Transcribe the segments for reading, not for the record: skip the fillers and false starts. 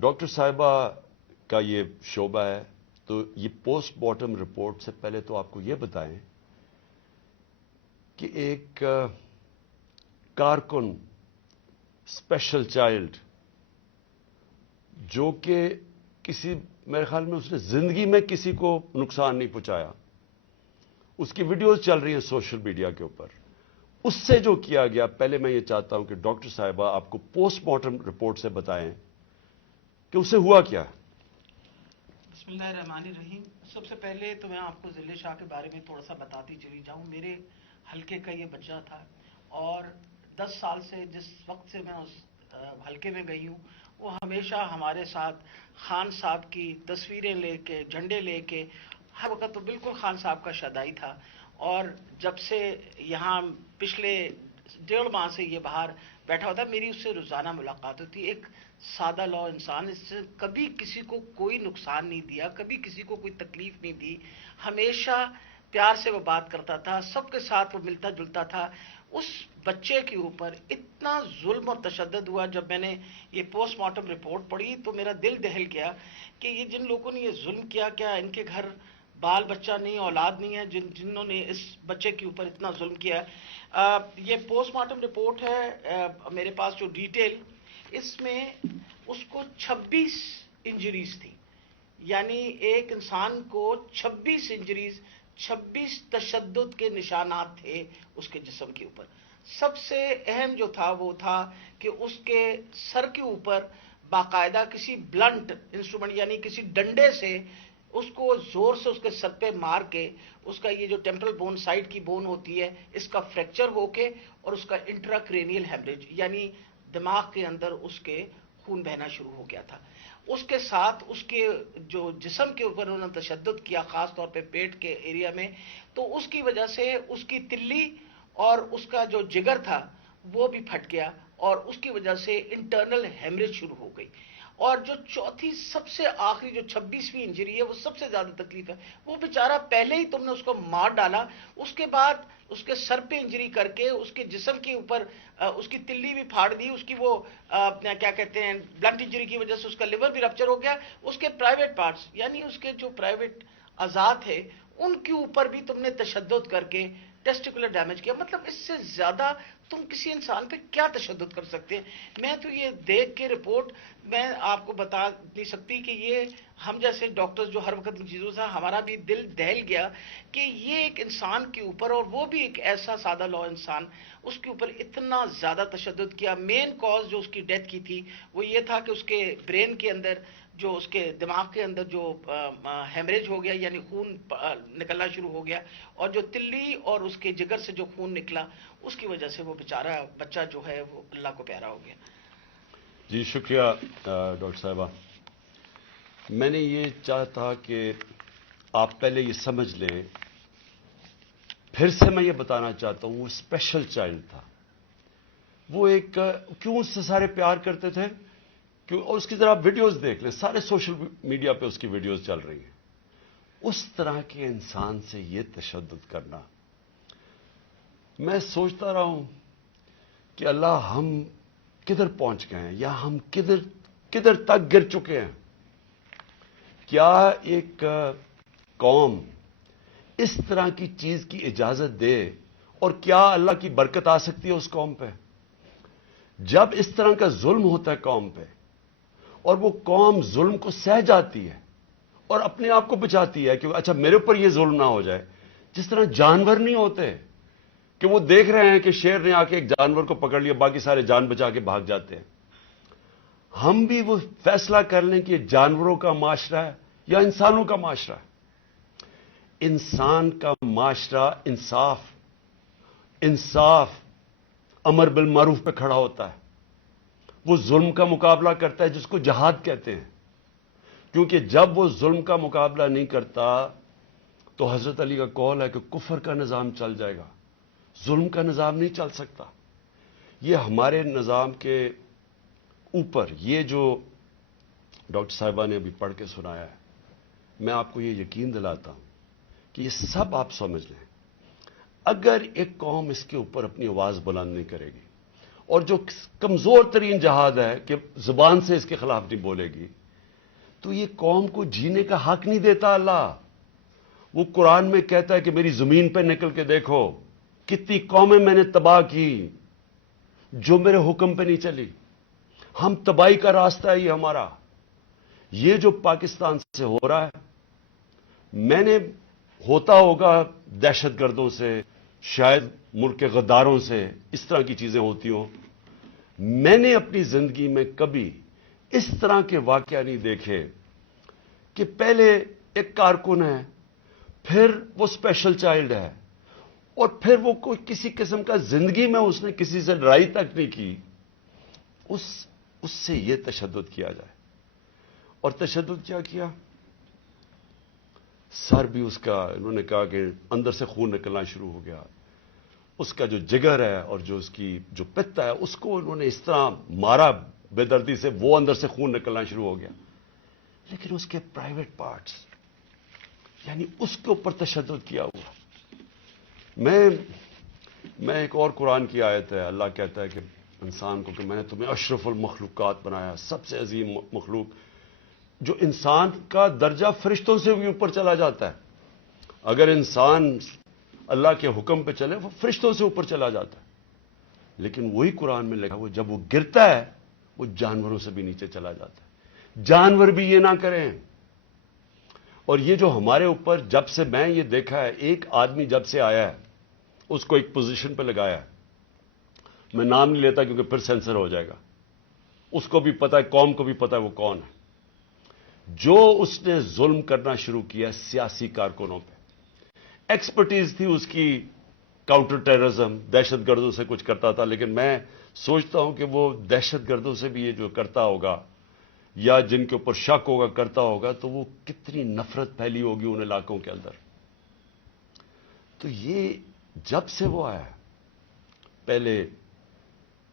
Doctor صاحبہ کا یہ شعبہ ہے، تو یہ پوسٹ مارٹم رپورٹ سے پہلے تو آپ کو یہ بتائیں کہ ایک کارکن اسپیشل چائلڈ جو کہ میرے خیال میں اس نے زندگی میں کسی کو نقصان نہیں پہنچایا، اس کی ویڈیوز چل رہی ہیں سوشل میڈیا کے اوپر، اس سے جو کیا گیا، پہلے میں یہ چاہتا ہوں کہ ڈاکٹر صاحبہ آپ کو پوسٹ مارٹم رپورٹ سے بتائیں کہ اسے ہوا کیا۔ بسم اللہ الرحمن الرحیم۔ سب سے پہلے تو میں آپ کو ذلِ شاہ کے بارے میں تھوڑا سا بتاتی چلی جاؤں۔ میرے حلقے کا یہ بچہ تھا اور 10 سال سے جس وقت سے میں اس حلقے میں گئی ہوں، وہ ہمیشہ ہمارے ساتھ خان صاحب کی تصویریں لے کے، جھنڈے لے کے، ہر وقت تو بالکل خان صاحب کا شدائی تھا۔ اور جب سے یہاں پچھلے 1.5 ماہ سے یہ باہر بیٹھا ہوتا ہے، میری اس سے روزانہ ملاقات ہوتی۔ ایک سادہ لو انسان، اس سے کبھی کسی کو کوئی نقصان نہیں دیا، کبھی کسی کو کوئی تکلیف نہیں دی، ہمیشہ پیار سے وہ بات کرتا تھا، سب کے ساتھ وہ ملتا جلتا تھا۔ اس بچے کے اوپر اتنا ظلم اور تشدد ہوا، جب میں نے یہ پوسٹ مارٹم رپورٹ پڑھی تو میرا دل دہل گیا کہ یہ جن لوگوں نے یہ ظلم کیا، کیا ان کے گھر بال بچہ نہیں، اولاد نہیں ہے جنہوں نے اس بچے کے اوپر اتنا ظلم کیا۔ یہ پوسٹ مارٹم رپورٹ ہے میرے پاس جو ڈیٹیل، اس میں اس کو 26 انجریز تھی، یعنی ایک انسان کو 26 انجریز، 26 تشدد کے نشانات تھے اس کے جسم کے اوپر۔ سب سے اہم جو تھا وہ تھا کہ اس کے سر کے اوپر باقاعدہ کسی بلنٹ انسٹرومنٹ یعنی کسی ڈنڈے سے اس کو زور سے اس کے سر پہ مار کے، اس کا یہ جو ٹیمپرل بون سائڈ کی بون ہوتی ہے اس کا فریکچر ہو کے، اور اس کا انٹراکرینیل ہیمریج یعنی دماغ کے اندر اس کے خون بہنا شروع ہو گیا تھا۔ اس کے ساتھ اس کے جو جسم کے اوپر انہوں نے تشدد کیا، خاص طور پہ پیٹ کے ایریا میں، تو اس کی وجہ سے اس کی تلی اور اس کا جو جگر تھا وہ بھی پھٹ گیا، اور اس کی وجہ سے انٹرنل ہیمریج شروع ہو گئی۔ اور جو چوتھی سب سے آخری جو 26ویں انجری ہے، وہ سب سے زیادہ تکلیف ہے۔ وہ بیچارہ پہلے ہی تم نے اس کو مار ڈالا، اس کے بعد اس کے سر پہ انجری کر کے اس کے جسم کے اوپر اس کی تلی بھی پھاڑ دی، اس کی وہ کیا کہتے ہیں بلنٹ انجری کی وجہ سے اس کا لیور بھی رپچر ہو گیا، اس کے پرائیویٹ پارٹس یعنی اس کے جو پرائیویٹ اعضاء تھے ان کے اوپر بھی تم نے تشدد کر کے ٹیسٹیکولر ڈیمیج کیا۔ مطلب اس سے زیادہ تم کسی انسان پہ کیا تشدد کر سکتے ہیں؟ میں تو یہ دیکھ کے رپورٹ میں آپ کو بتا نہیں سکتی کہ یہ ہم جیسے ڈاکٹرز جو ہر وقت ان چیزوں سے، ہمارا بھی دل دہل گیا کہ یہ ایک انسان کے اوپر، اور وہ بھی ایک ایسا سادہ لو انسان، اس کے اوپر اتنا زیادہ تشدد کیا۔ مین کاز جو اس کی ڈیتھ کی تھی وہ یہ تھا کہ اس کے برین کے اندر، جو اس کے دماغ کے اندر جو ہیمریج ہو گیا یعنی خون نکلنا شروع ہو گیا، اور جو تلی اور اس کے جگر سے جو خون نکلا اس کی وجہ سے وہ بیچارہ بچہ جو ہے وہ اللہ کو پیارا ہو گیا۔ جی شکریہ ڈاکٹر صاحبہ۔ میں نے یہ چاہتا کہ آپ پہلے یہ سمجھ لیں، پھر سے میں یہ بتانا چاہتا ہوں، وہ اسپیشل چائلڈ تھا، وہ ایک کیوں اس سے سارے پیار کرتے تھے، اور اس کی ذرا آپ ویڈیوز دیکھ لیں، سارے سوشل میڈیا پہ اس کی ویڈیوز چل رہی ہیں۔ اس طرح کے انسان سے یہ تشدد کرنا، میں سوچتا رہا ہوں کہ اللہ ہم کدھر پہنچ گئے ہیں، یا ہم کدھر تک گر چکے ہیں۔ کیا ایک قوم اس طرح کی چیز کی اجازت دے، اور کیا اللہ کی برکت آ سکتی ہے اس قوم پہ؟ جب اس طرح کا ظلم ہوتا ہے قوم پہ، اور وہ قوم ظلم کو سہ جاتی ہے اور اپنے آپ کو بچاتی ہے کہ اچھا میرے اوپر یہ ظلم نہ ہو جائے، جس طرح جانور نہیں ہوتے کہ وہ دیکھ رہے ہیں کہ شیر نے آ کے ایک جانور کو پکڑ لیا، باقی سارے جان بچا کے بھاگ جاتے ہیں۔ ہم بھی وہ فیصلہ کر لیں کہ یہ جانوروں کا معاشرہ ہے یا انسانوں کا معاشرہ ہے۔ انسان کا معاشرہ انصاف، امر بالمعروف پہ کھڑا ہوتا ہے، وہ ظلم کا مقابلہ کرتا ہے، جس کو جہاد کہتے ہیں، کیونکہ جب وہ ظلم کا مقابلہ نہیں کرتا تو حضرت علی کا قول ہے کہ کفر کا نظام چل جائے گا، ظلم کا نظام نہیں چل سکتا۔ یہ ہمارے نظام کے اوپر یہ جو ڈاکٹر صاحبہ نے ابھی پڑھ کے سنایا ہے، میں آپ کو یہ یقین دلاتا ہوں کہ یہ سب آپ سمجھ لیں، اگر ایک قوم اس کے اوپر اپنی آواز بلند نہیں کرے گی اور جو کمزور ترین جہاد ہے کہ زبان سے اس کے خلاف نہیں بولے گی، تو یہ قوم کو جینے کا حق نہیں دیتا اللہ۔ وہ قرآن میں کہتا ہے کہ میری زمین پہ نکل کے دیکھو کتنی قومیں میں نے تباہ کی جو میرے حکم پہ نہیں چلی۔ ہم تباہی کا راستہ ہے یہ ہمارا۔ یہ جو پاکستان سے ہو رہا ہے، میں نے ہوتا ہوگا دہشت گردوں سے، شاید ملک کے غداروں سے اس طرح کی چیزیں ہوتی ہوں، میں نے اپنی زندگی میں کبھی اس طرح کے واقعہ نہیں دیکھے کہ پہلے ایک کارکن ہے، پھر وہ اسپیشل چائلڈ ہے، اور پھر وہ کوئی کسی قسم کا زندگی میں اس نے کسی سے لڑائی تک نہیں کی، اس سے یہ تشدد کیا جائے۔ اور تشدد کیا کیا؟ سر بھی اس کا، انہوں نے کہا کہ اندر سے خون نکلنا شروع ہو گیا، اس کا جو جگر ہے اور جو اس کی جو پتا ہے اس کو انہوں نے اس طرح مارا بے دردی سے، وہ اندر سے خون نکلنا شروع ہو گیا۔ لیکن اس کے پرائیویٹ پارٹس، یعنی اس کے اوپر تشدد کیا ہوا۔ میں ایک اور قرآن کی آیت ہے، اللہ کہتا ہے کہ انسان کو کہ میں نے تمہیں اشرف المخلوقات بنایا، سب سے عظیم مخلوق، جو انسان کا درجہ فرشتوں سے بھی اوپر چلا جاتا ہے۔ اگر انسان اللہ کے حکم پہ چلے وہ فرشتوں سے اوپر چلا جاتا ہے، لیکن وہی قرآن میں لکھا ہوا جب وہ گرتا ہے وہ جانوروں سے بھی نیچے چلا جاتا ہے۔ جانور بھی یہ نہ کریں۔ اور یہ جو ہمارے اوپر جب سے میں یہ دیکھا ہے، ایک آدمی جب سے آیا ہے اس کو ایک پوزیشن پہ لگایا ہے، میں نام نہیں لیتا کیونکہ پھر سینسر ہو جائے گا، اس کو بھی پتا ہے، قوم کو بھی پتا ہے وہ کون ہے، جو اس نے ظلم کرنا شروع کیا سیاسی کارکنوں پہ۔ ایکسپرٹیز تھی اس کی کاؤنٹر ٹیررزم، دہشت گردوں سے کچھ کرتا تھا، لیکن میں سوچتا ہوں کہ وہ دہشت گردوں سے بھی یہ جو کرتا ہوگا یا جن کے اوپر شک ہوگا کرتا ہوگا، تو وہ کتنی نفرت پھیلی ہوگی ان علاقوں کے اندر۔ تو یہ جب سے وہ آیا، پہلے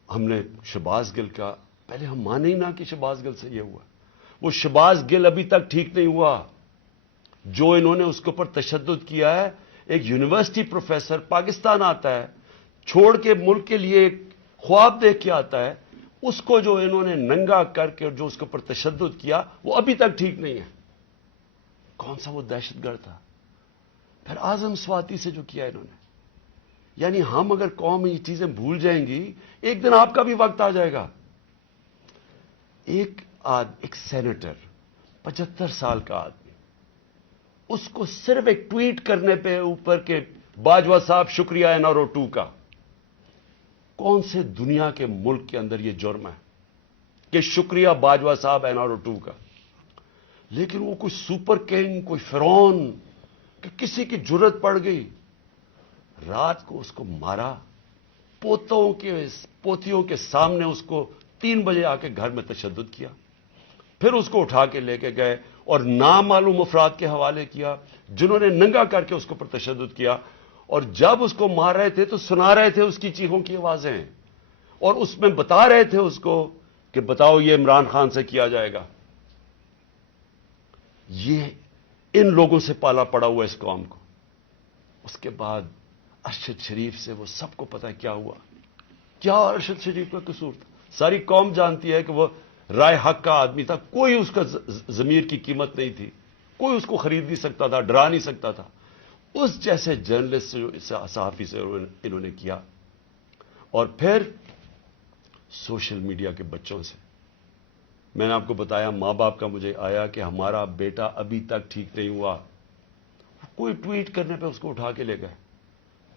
ہم نے شہباز گل کا، پہلے ہم مانے ہی نہ کہ شہباز گل سے یہ ہوا، وہ شہباز گل ابھی تک ٹھیک نہیں ہوا، جو انہوں نے اس کے اوپر تشدد کیا ہے۔ ایک یونیورسٹی پروفیسر پاکستان آتا ہے، چھوڑ کے ملک کے لیے ایک خواب دیکھ کے آتا ہے، اس کو جو انہوں نے ننگا کر کے جو اس کے اوپر تشدد کیا وہ ابھی تک ٹھیک نہیں ہے۔ کون سا وہ دہشت گرد تھا؟ پھر اعظم سواتی سے جو کیا انہوں نے، یعنی ہم اگر قوم یہ چیزیں بھول جائیں گی، ایک دن آپ کا بھی وقت آ جائے گا۔ ایک سینیٹر 75 سال کا آدمی، اس کو صرف ایک ٹویٹ کرنے پہ اوپر کے باجوہ صاحب شکریہ NRO 2 کا، کون سے دنیا کے ملک کے اندر یہ جرم ہے کہ شکریہ باجوہ صاحب NRO 2 کا؟ لیکن وہ کوئی سپر کنگ، کوئی فرعون کہ کسی کی جرت پڑ گئی، رات کو اس کو مارا، پوتیوں کے سامنے اس کو 3 بجے آ کے گھر میں تشدد کیا، پھر اس کو اٹھا کے لے کے گئے اور نامعلوم افراد کے حوالے کیا جنہوں نے ننگا کر کے اس کے اوپر تشدد کیا، اور جب اس کو مار رہے تھے تو سنا رہے تھے اس کی چیخوں کی آوازیں، اور اس میں بتا رہے تھے اس کو کہ بتاؤ یہ عمران خان سے کیا جائے گا۔ یہ ان لوگوں سے پالا پڑا ہوا اس قوم کو۔ اس کے بعد ارشد شریف سے وہ سب کو پتا ہے کیا ہوا، کیا ارشد شریف کا قصور تھا۔ ساری قوم جانتی ہے کہ وہ رائے حق کا آدمی تھا، کوئی اس کا ضمیر کی قیمت نہیں تھی، کوئی اس کو خرید نہیں سکتا تھا، ڈرا نہیں سکتا تھا۔ اس جیسے جرنلسٹ سے، صحافی سے انہوں نے کیا، اور پھر سوشل میڈیا کے بچوں سے۔ میں نے آپ کو بتایا ماں باپ کا مجھے آیا کہ ہمارا بیٹا ابھی تک ٹھیک نہیں ہوا، کوئی ٹویٹ کرنے پہ اس کو اٹھا کے لے گئے،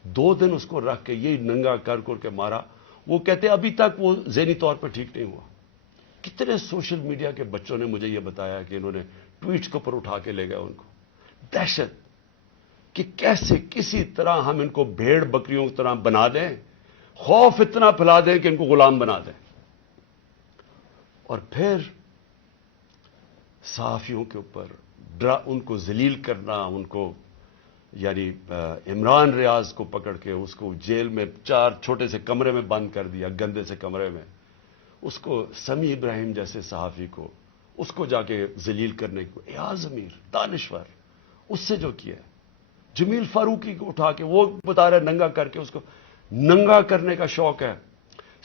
2 دن اس کو رکھ کے یہی ننگا کر کے مارا۔ وہ کہتے ابھی تک وہ ذہنی طور پر ٹھیک نہیں ہوا۔ کتنے سوشل میڈیا کے بچوں نے مجھے یہ بتایا کہ انہوں نے ٹویٹس کے اوپر اٹھا کے لے گئے ان کو۔ دہشت کہ کیسے کسی طرح ہم ان کو بھیڑ بکریوں کی طرح بنا دیں، خوف اتنا پھیلا دیں کہ ان کو غلام بنا دیں، اور پھر صحافیوں کے اوپر ان کو ذلیل کرنا، ان کو یعنی عمران ریاض کو پکڑ کے اس کو جیل میں 4 چھوٹے سے کمرے میں بند کر دیا، گندے سے کمرے میں، اس کو سمیع ابراہیم جیسے صحافی کو اس کو جا کے ذلیل کرنے کو، ایاز امیر دانشور اس سے جو کیا ہے، جمیل فاروقی کو اٹھا کے وہ بتا رہے ننگا کر کے، اس کو ننگا کرنے کا شوق ہے۔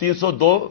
302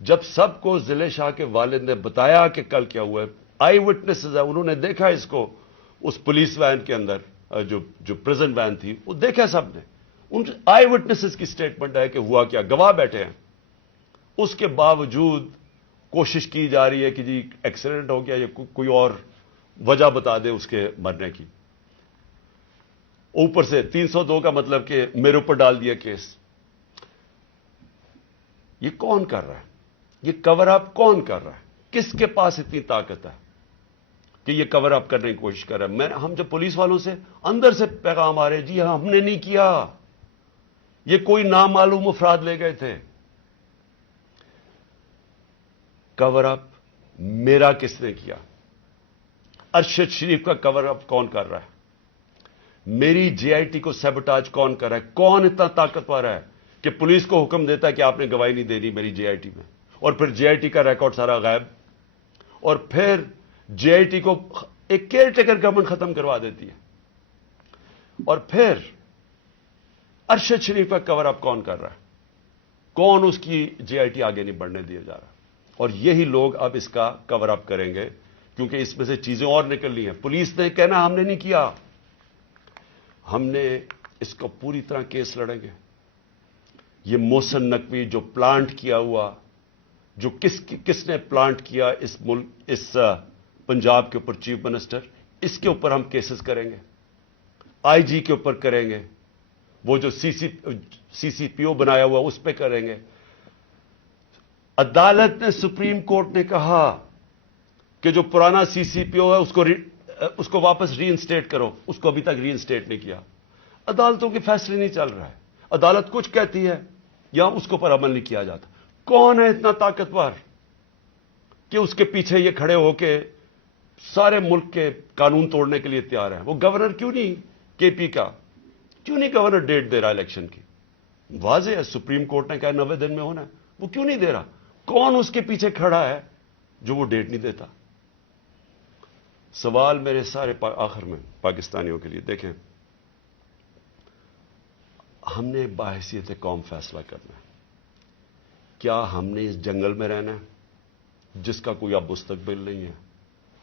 جب سب کو ضلع شاہ کے والد نے بتایا کہ کل کیا ہوا ہے، آئی وٹنسز ہے، انہوں نے دیکھا اس کو، اس پولیس وین کے اندر جو پریزن وین تھی وہ دیکھا سب نے، ان آئی وٹنسز کی سٹیٹمنٹ ہے کہ ہوا کیا، گواہ بیٹھے ہیں، اس کے باوجود کوشش کی جا رہی ہے کہ جی ایکسیڈنٹ ہو گیا یا کوئی اور وجہ بتا دے اس کے مرنے کی، اوپر سے 302 کا مطلب کہ میرے اوپر ڈال دیا کیس۔ یہ کون کر رہا ہے؟ یہ کور اپ کون کر رہا ہے؟ کس کے پاس اتنی طاقت ہے کہ یہ کور اپ کرنے کی کوشش کر رہا ہے؟ ہم جب پولیس والوں سے اندر سے پیغام آ رہے، جی ہم نے نہیں کیا، یہ کوئی نامعلوم افراد لے گئے تھے۔ کور اپ میرا کس نے کیا؟ ارشد شریف کا کور اپ کون کر رہا ہے؟ میری جے آئی ٹی کو سیبوٹاج کون کر رہا ہے؟ کون اتنا طاقتور ہے کہ پولیس کو حکم دیتا ہے کہ آپ نے گواہی نہیں دینی میری جے آئی ٹی میں، اور پھر جے آئی ٹی کا ریکارڈ سارا غائب، اور پھر جے آئی ٹی کو ایک کیئر ٹیکر گورنمنٹ ختم کروا دیتی ہے، اور پھر ارشد شریف کا کور اپ کون کر رہا ہے؟ کون اس کی جے آئی ٹی آگے نہیں بڑھنے دیا جا رہا؟ اور یہی لوگ اب اس کا کور اپ کریں گے، کیونکہ اس میں سے چیزیں اور نکلنی ہیں۔ پولیس نے کہنا ہم نے نہیں کیا، ہم نے اس کو پوری طرح کیس لڑیں گے۔ یہ محسن نقوی جو پلانٹ کیا ہوا، جو کس نے پلانٹ کیا اس ملک، اس پنجاب کے اوپر چیف منسٹر، اس کے اوپر ہم کیسز کریں گے، آئی جی کے اوپر کریں گے، وہ جو سی سی پی او بنایا ہوا اس پہ کریں گے۔ عدالت نے، سپریم کورٹ نے کہا کہ جو پرانا سی سی پی او ہے اس کو واپس ری انسٹیٹ کرو، اس کو ابھی تک ری انسٹیٹ نہیں کیا۔ عدالتوں کے فیصلے نہیں چل رہا ہے، عدالت کچھ کہتی ہے یا اس کے اوپر عمل نہیں کیا جاتا۔ کون ہے اتنا طاقتور کہ اس کے پیچھے یہ کھڑے ہو کے سارے ملک کے قانون توڑنے کے لیے تیار ہیں؟ وہ گورنر کیوں نہیں، کے پی کا کیوں نہیں گورنر ڈیٹ دے رہا الیکشن کی؟ واضح ہے، سپریم کورٹ نے کہا 90 دن میں ہونا ہے، وہ کیوں نہیں دے رہا؟ کون اس کے پیچھے کھڑا ہے جو وہ ڈیٹ نہیں دیتا؟ سوال میرے سارے آخر میں پاکستانیوں کے لیے، دیکھیں ہم نے باحثیت قوم فیصلہ کرنا ہے، کیا ہم نے اس جنگل میں رہنا ہے جس کا کوئی اب مستقبل نہیں ہے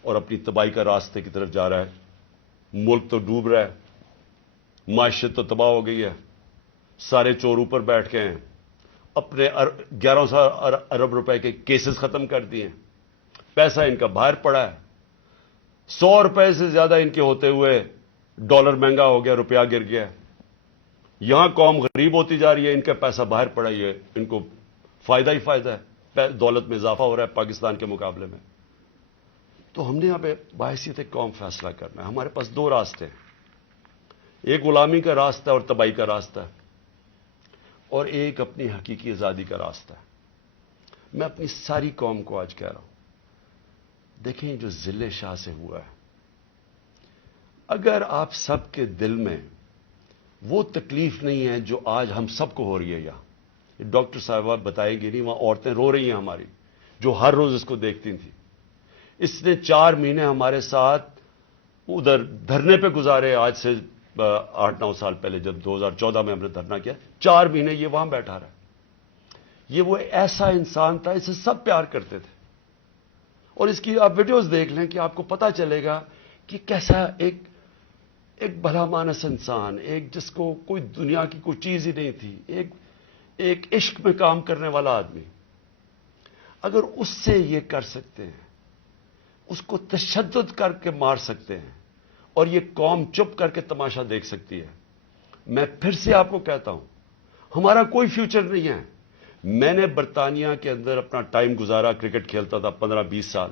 اور اپنی تباہی کا راستے کی طرف جا رہا ہے؟ ملک تو ڈوب رہا ہے، معیشت تو تباہ ہو گئی ہے، سارے چور اوپر بیٹھ کے ہیں، اپنے 1100 ارب روپے کے کیسز ختم کر دیے، پیسہ ان کا باہر پڑا ہے، 100 روپے سے زیادہ ان کے ہوتے ہوئے ڈالر مہنگا ہو گیا، روپیہ گر گیا، یہاں قوم غریب ہوتی جا رہی ہے، ان کا پیسہ باہر پڑا ہی ہے، ان کو فائدہ ہی فائدہ ہے، دولت میں اضافہ ہو رہا ہے پاکستان کے مقابلے میں۔ تو ہم نے یہاں پہ باحثیت قوم فیصلہ کرنا ہے۔ ہمارے پاس دو راستے ہیں، ایک غلامی کا راستہ اور تباہی کا راستہ ہے، اور ایک اپنی حقیقی آزادی کا راستہ ہے۔ میں اپنی ساری قوم کو آج کہہ رہا ہوں، دیکھیں جو ضلع شاہ سے ہوا ہے، اگر آپ سب کے دل میں وہ تکلیف نہیں ہے جو آج ہم سب کو ہو رہی ہے، یہاں ڈاکٹر صاحبہ بتائیں گی نہیں، وہاں عورتیں رو رہی ہیں ہماری، جو ہر روز اس کو دیکھتی تھیں۔ اس نے 4 مہینے ہمارے ساتھ ادھر دھرنے پہ گزارے، آج سے 8-9 سال پہلے جب 2014 میں ہم نے دھرنا کیا، 4 مہینے یہ وہاں بیٹھا رہا۔ یہ وہ ایسا انسان تھا، اسے سب پیار کرتے تھے، اور اس کی آپ ویڈیوز دیکھ لیں کہ آپ کو پتا چلے گا کہ کیسا ایک بھلا مانس انسان، ایک جس کو کوئی دنیا کی کوئی چیز ہی نہیں تھی، ایک عشق میں کام کرنے والا آدمی۔ اگر اس سے یہ کر سکتے ہیں، اس کو تشدد کر کے مار سکتے ہیں، اور یہ قوم چپ کر کے تماشا دیکھ سکتی ہے، میں پھر سے آپ کو کہتا ہوں ہمارا کوئی فیوچر نہیں ہے۔ میں نے برطانیہ کے اندر اپنا ٹائم گزارا، کرکٹ کھیلتا تھا 15-20 سال،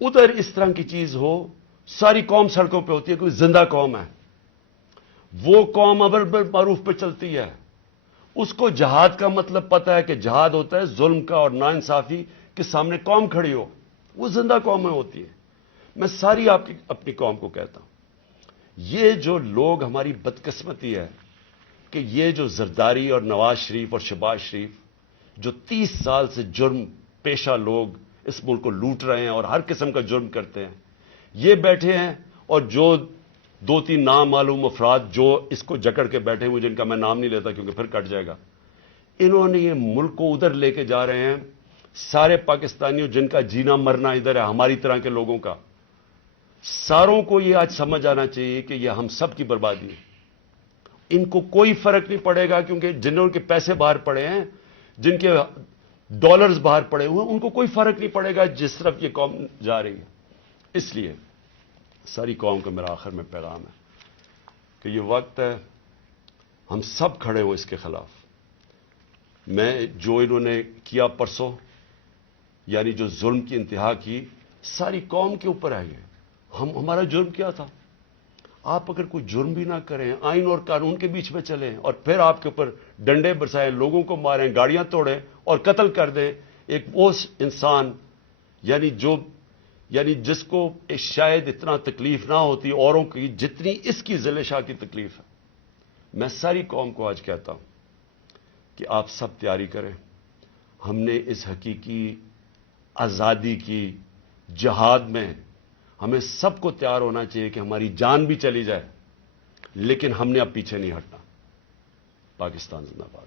ادھر اس طرح کی چیز ہو، ساری قوم سڑکوں پہ ہوتی ہے، کوئی زندہ قوم ہے، وہ قوم امر بالمعروف پہ چلتی ہے، اس کو جہاد کا مطلب پتا ہے کہ جہاد ہوتا ہے ظلم کا اور ناانصافی کے سامنے قوم کھڑی ہو، وہ زندہ قومیں ہوتی ہیں۔ میں ساری اپنی قوم کو کہتا ہوں، یہ جو لوگ ہماری بدقسمتی ہے کہ یہ جو زرداری اور نواز شریف اور شہباز شریف جو 30 سال سے جرم پیشہ لوگ اس ملک کو لوٹ رہے ہیں اور ہر قسم کا جرم کرتے ہیں، یہ بیٹھے ہیں، اور جو 2-3 نامعلوم افراد جو اس کو جکڑ کے بیٹھے ہیں، جن کا میں نام نہیں لیتا کیونکہ پھر کٹ جائے گا، انہوں نے یہ ملک کو ادھر لے کے جا رہے ہیں. سارے پاکستانیوں جن کا جینا مرنا ادھر ہے, ہماری طرح کے لوگوں کا, ساروں کو یہ آج سمجھ آنا چاہیے کہ یہ ہم سب کی بربادی ہے. ان کو کوئی فرق نہیں پڑے گا, کیونکہ جنہوں کے پیسے باہر پڑے ہیں, جن کے ڈالرز باہر پڑے ہوئے ہیں, ان کو کوئی فرق نہیں پڑے گا جس طرف یہ قوم جا رہی ہے. اس لیے ساری قوم کا میرا آخر میں پیغام ہے کہ یہ وقت ہے ہم سب کھڑے ہوں اس کے خلاف. میں جو انہوں نے کیا پرسوں, یعنی جو ظلم کی انتہا کی, ساری قوم کے اوپر ہے. یہ ہمارا جرم کیا تھا؟ آپ اگر کوئی جرم بھی نہ کریں, آئین اور قانون کے بیچ میں چلیں, اور پھر آپ کے اوپر ڈنڈے برسائیں, لوگوں کو ماریں, گاڑیاں توڑیں اور قتل کر دیں, ایک وہ انسان یعنی جس کو شاید اتنا تکلیف نہ ہوتی اوروں کی جتنی اس کی ذل شاہ کی تکلیف ہے. میں ساری قوم کو آج کہتا ہوں کہ آپ سب تیاری کریں. ہم نے اس حقیقی آزادی کی جہاد میں ہمیں سب کو تیار ہونا چاہیے کہ ہماری جان بھی چلی جائے, لیکن ہم نے اب پیچھے نہیں ہٹنا. پاکستان زندہ باد.